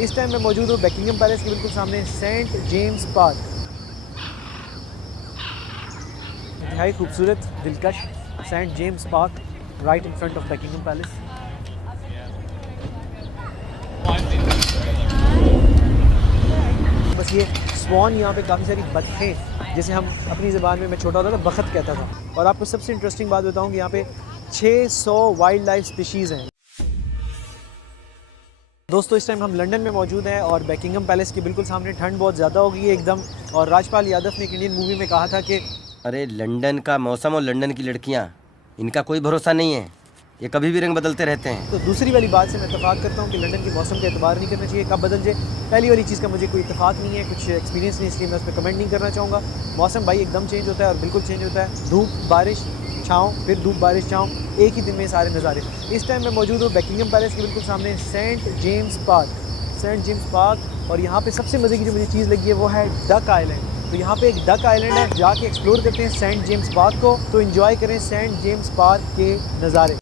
इस टाइम मैं मौजूद हूँ बकिंगम पैलेस के बिल्कुल सामने सेंट जेम्स पार्क। इंतहाई खूबसूरत दिलकश Saint James Park right in front of Buckingham Palace. बस ये स्वान यहाँ पे काफ़ी सारी बतखें, जैसे हम अपनी ज़बान में, मैं छोटा होता था बखत कहता था। और आपको सबसे इंटरेस्टिंग बात बताऊँ कि यहाँ पे 600 वाइल्ड लाइफ स्पीशीज़ हैं। दोस्तों इस टाइम हम लंदन में मौजूद हैं और बकिंगम पैलेस के बिल्कुल सामने ठंड बहुत ज़्यादा हो गई है एकदम। और राजपाल यादव ने एक इंडियन मूवी में कहा था कि अरे लंदन का मौसम और लंदन की लड़कियां, इनका कोई भरोसा नहीं है। ये कभी भी रंग बदलते रहते हैं। तो दूसरी वाली बात से मैं इतफाक़ करता हूँ कि लंदन के मौसम का एतबार नहीं करना चाहिए, कब बदल जाए। पहली वाली चीज़ का मुझे कोई इतफाक़ नहीं है, कुछ एक्सपीरियंस नहीं, इसलिए मैं उस पर कमेंट नहीं करना चाहूँगा। मौसम भाई एकदम चेंज होता है और बिल्कुल चेंज होता है। धूप बारिश छाँव, फिर धूप बारिश छाँव, एक ही दिन में सारे नज़ारे। इस टाइम मैं मौजूद हूँ बकिंगम पैलेस के बिल्कुल सामने Saint James Park. Saint James Park, और यहाँ पे सबसे मज़े की जो मुझे चीज़ लगी है वो है डक आइलैंड। तो यहाँ पे एक डक आइलैंड है, जाके एक्सप्लोर करते हैं सेंट जेम्स पार्क को। तो एंजॉय करें सेंट जेम्स पार्क के नज़ारे।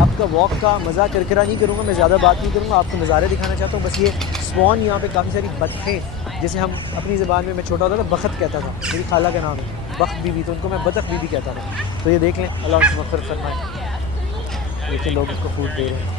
आपका वॉक का मज़ा करकरा नहीं करूँगा, मैं ज़्यादा बात नहीं करूँगा, आपको नज़ारे दिखाना चाहता हूँ। बस ये स्वान यहाँ पे काफ़ी सारी बतखें, जैसे हम अपनी ज़बान में, मैं छोटा होता था बखत कहता था, मेरी खाला का नाम है बख्त बीबी, तो उनको मैं बतख बीबी कहता था। तो ये देख लें, अल्लाह उनको मग़फ़िरत फरमाए। देखिए लोग उसको फूड दे रहे हैं।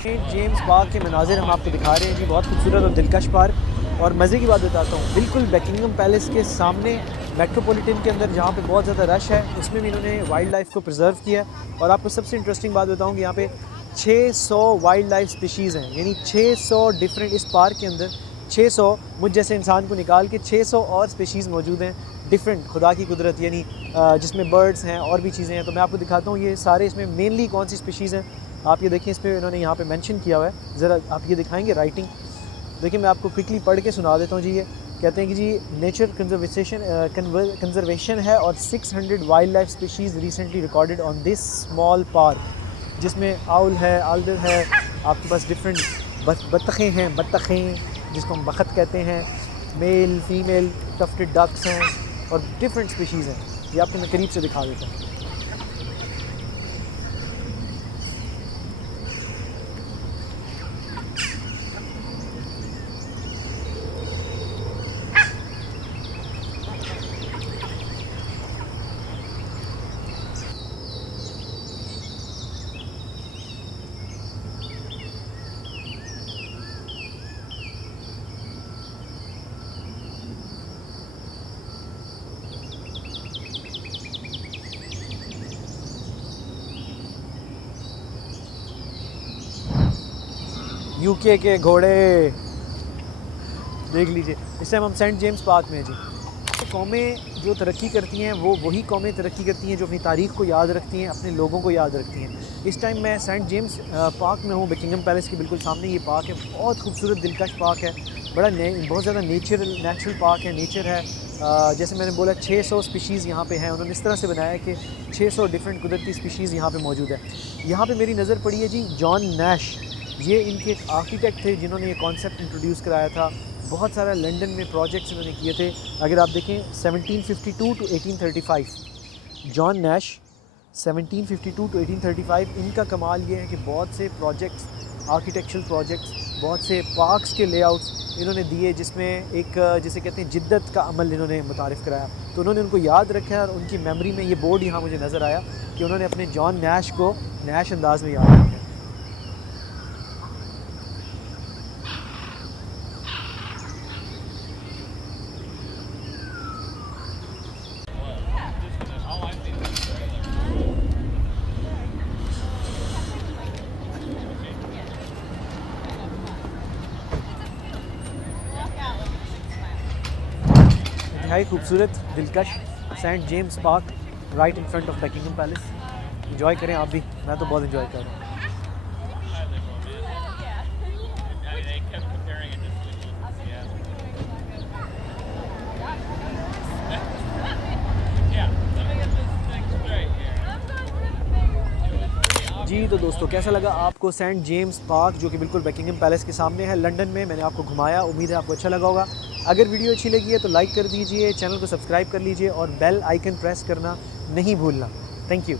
सेंट जेम्स पार्क के मनाजिर हम आपको दिखा रहे हैं जी, बहुत खूबसूरत और दिलकश पार्क। और मज़े की बात बताता हूँ, बिल्कुल बकिंगम पैलेस के सामने मेट्रोपॉलिटन के अंदर जहाँ पे बहुत ज़्यादा रश है, उसमें भी इन्होंने वाइल्ड लाइफ को प्रिजर्व किया। और आपको सबसे इंटरेस्टिंग बात बताऊँ कि यहाँ पे 600 वाइल्ड लाइफ स्पीशीज़ हैं, यानी 600 डिफरेंट, इस पार्क के अंदर 600, मुझ जैसे इंसान को निकाल के 600 और स्पीशीज़ मौजूद हैं डिफरेंट, खुदा की कुदरत, यानी जिसमें बर्ड्स हैं और भी चीज़ें हैं। तो मैं आपको दिखाता हूँ ये सारे, इसमें मेनली कौन सी स्पीशीज़ हैं। आप ये देखिए, इस पर इन्होंने यहाँ पे मेंशन किया हुआ है, ज़रा आप ये दिखाएंगे राइटिंग। देखिए मैं आपको क्विकली पढ़ के सुना देता हूँ जी। ये कहते हैं कि जी नेचर कंजर्वेशन है और 600 wild life species recently recorded on this small park, जिसमें आउल है, आल्डर है, आपके पास डिफरेंट बतखें हैं, बतखें जिसको हम बखत कहते हैं, मेल फीमेल टफ्टेड डक्स हैं और डिफरेंट स्पीशीज़ हैं। ये आपको मैं करीब से दिखा देता हूँ। यूके के घोड़े देख लीजिए। इस टाइम हम सेंट जेम्स पार्क में हैं जी। कौमें जो तरक्की करती हैं वो वही कौमें तरक्की करती हैं जो अपनी तारीख़ को याद रखती हैं, अपने लोगों को याद रखती हैं। इस टाइम मैं सेंट जेम्स पार्क में हूँ, बकिंगम पैलेस के बिल्कुल सामने ये पार्क है। बहुत खूबसूरत दिलकश पार्क है, बहुत ज़्यादा नेचुरल पार्क है, नेचर है। जैसे मैंने बोला 600 स्पीशीज़ यहाँ पे हैं। उन्होंने इस तरह से बनाया है कि 600 डिफरेंट कुदरती स्पीशीज़ यहाँ पे मौजूद है। यहाँ पे मेरी नज़र पड़ी है जी जॉन नैश, ये इनके एक आर्किटेक्ट थे जिन्होंने ये कॉन्सेप्ट इंट्रोड्यूस कराया था। बहुत सारा लंदन में प्रोजेक्ट्स इन्होंने किए थे। अगर आप देखें 1752 टू 1835, जॉन नैश 1752 टू 1835, इनका कमाल ये है कि बहुत से प्रोजेक्ट्स, आर्किटेक्चरल प्रोजेक्ट्स, बहुत से पार्क्स के लेआउट्स इन्होंने दिए, जिसमें एक जिसे कहते हैं जिद्दत का अमल इन्होंने मुतारिफ़ कराया। तो उन्होंने उनको याद रखा है और उनकी मेमोरी में ये बोर्ड यहाँ मुझे नज़र आया कि उन्होंने अपने जॉन नैश को नैश अंदाज में याद रखा है। इंतहाई खूबसूरत दिलकश Saint James Park right in front of Buckingham Palace. Enjoy करें आप भी, मैं तो बहुत इंजॉय कर रहा हूँ। जी तो दोस्तों, कैसा लगा आपको सेंट जेम्स पार्क जो कि बिल्कुल बकिंगम पैलेस के सामने है लंदन में? मैंने आपको घुमाया, उम्मीद है आपको अच्छा लगा होगा। अगर वीडियो अच्छी लगी है तो लाइक कर दीजिए, चैनल को सब्सक्राइब कर लीजिए और बेल आइकन प्रेस करना नहीं भूलना। Thank you.